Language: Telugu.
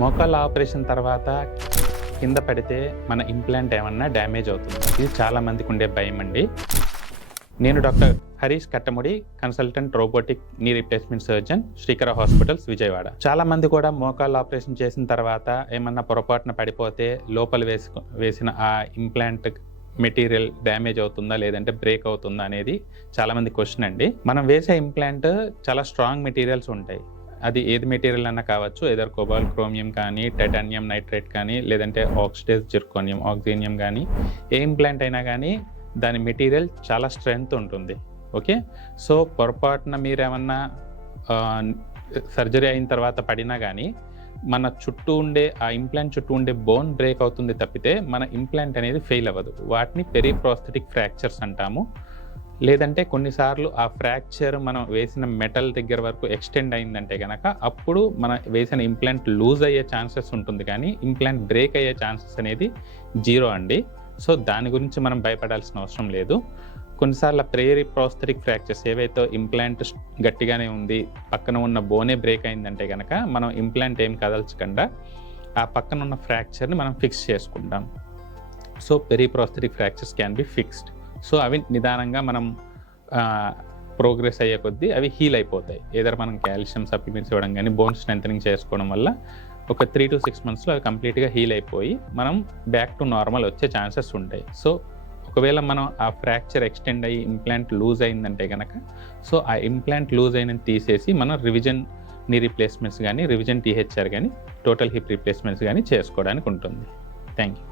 మోకాళ్ళ ఆపరేషన్ తర్వాత కింద పడితే మన ఇంప్లాంట్ ఏమన్నా డ్యామేజ్ అవుతుంది. ఇది చాలా మందికి ఉండే భయం అండి. నేను doctor Harish Kattamudi, consultant robotic knee replacement surgeon, Srikara hospitals, Vijayawada. చాలా మంది కూడా మోకాళ్ళ ఆపరేషన్ చేసిన తర్వాత ఏమన్నా పొరపాటున పడిపోతే లోపల వేసిన ఆ ఇంప్లాంట్ మెటీరియల్ డ్యామేజ్ అవుతుందా లేదంటే బ్రేక్ అవుతుందా అనేది చాలామంది క్వశ్చన్ అండి. మనం వేసే ఇంప్లాంట్ చాలా స్ట్రాంగ్ మెటీరియల్స్ ఉంటాయి. అది ఏది మెటీరియల్ అన్నా కావచ్చు, ఏదర్ కోబాల్ట్, క్రోమియం కానీ, టైటానియం నైట్రేట్ కానీ, లేదంటే ఆక్సిడైజ్ జిర్కోనియం, ఆక్సినియం కానీ, ఏ ఇంప్లాంట్ అయినా కానీ దాని మెటీరియల్ చాలా స్ట్రెంగ్త్ ఉంటుంది. ఓకే, సో పొరపాటున మీరేమన్నా సర్జరీ అయిన తర్వాత పడినా కానీ మన చుట్టూ ఉండే ఆ ఇంప్లాంట్ చుట్టూ ఉండే బోన్ బ్రేక్ అవుతుంది తప్పితే మన ఇంప్లాంట్ అనేది ఫెయిల్ అవ్వదు. వాటిని పెరిప్రోస్థెటిక్ ఫ్రాక్చర్స్ అంటాము. లేదంటే కొన్నిసార్లు ఆ ఫ్రాక్చర్ మనం వేసిన మెటల్ దగ్గర వరకు ఎక్స్టెండ్ అయిందంటే కనుక అప్పుడు మన వేసిన ఇంప్లాంట్ లూజ్ అయ్యే ఛాన్సెస్ ఉంటుంది, కానీ ఇంప్లాంట్ బ్రేక్ అయ్యే ఛాన్సెస్ అనేది 0 అండి. సో దాని గురించి మనం భయపడాల్సిన అవసరం లేదు. కొన్నిసార్లు పెరిప్రోస్థెటిక్ ఫ్రాక్చర్స్ ఏవైతే ఇంప్లాంట్ గట్టిగానే ఉంది, పక్కన ఉన్న బోనే బ్రేక్ అయిందంటే కనుక మనం ఇంప్లాంట్ ఏం కదల్చకుండా ఆ పక్కన ఉన్న ఫ్రాక్చర్ని మనం ఫిక్స్ చేసుకుంటాం. So periprosthetic fractures can be fixed. So అవి నిదానంగా మనం ప్రోగ్రెస్ అయ్యే కొద్దీ అవి హీల్ అయిపోతాయి. ఏదైనా మనం కాల్షియం సప్లిమెంట్స్ ఇవ్వడం కానీ, బోన్ స్ట్రెంథనింగ్ చేసుకోవడం వల్ల ఒక 3 to 6 monthsలో అవి కంప్లీట్గా హీల్ అయిపోయి మనం బ్యాక్ టు నార్మల్ వచ్చే ఛాన్సెస్ ఉంటాయి. సో ఒకవేళ మనం ఆ ఫ్రాక్చర్ ఎక్స్టెండ్ అయ్యి ఇంప్లాంట్ లూజ్ అయిందంటే కనుక సో ఆ ఇంప్లాంట్ లూజ్ అయిన తీసేసి మనం రివిజన్ నీ రీప్లేస్మెంట్స్ కానీ, రివిజన్ THR కానీ, టోటల్ హిప్ రీప్లేస్మెంట్స్ కానీ చేసుకోవడానికి ఉంటుంది. Thank you.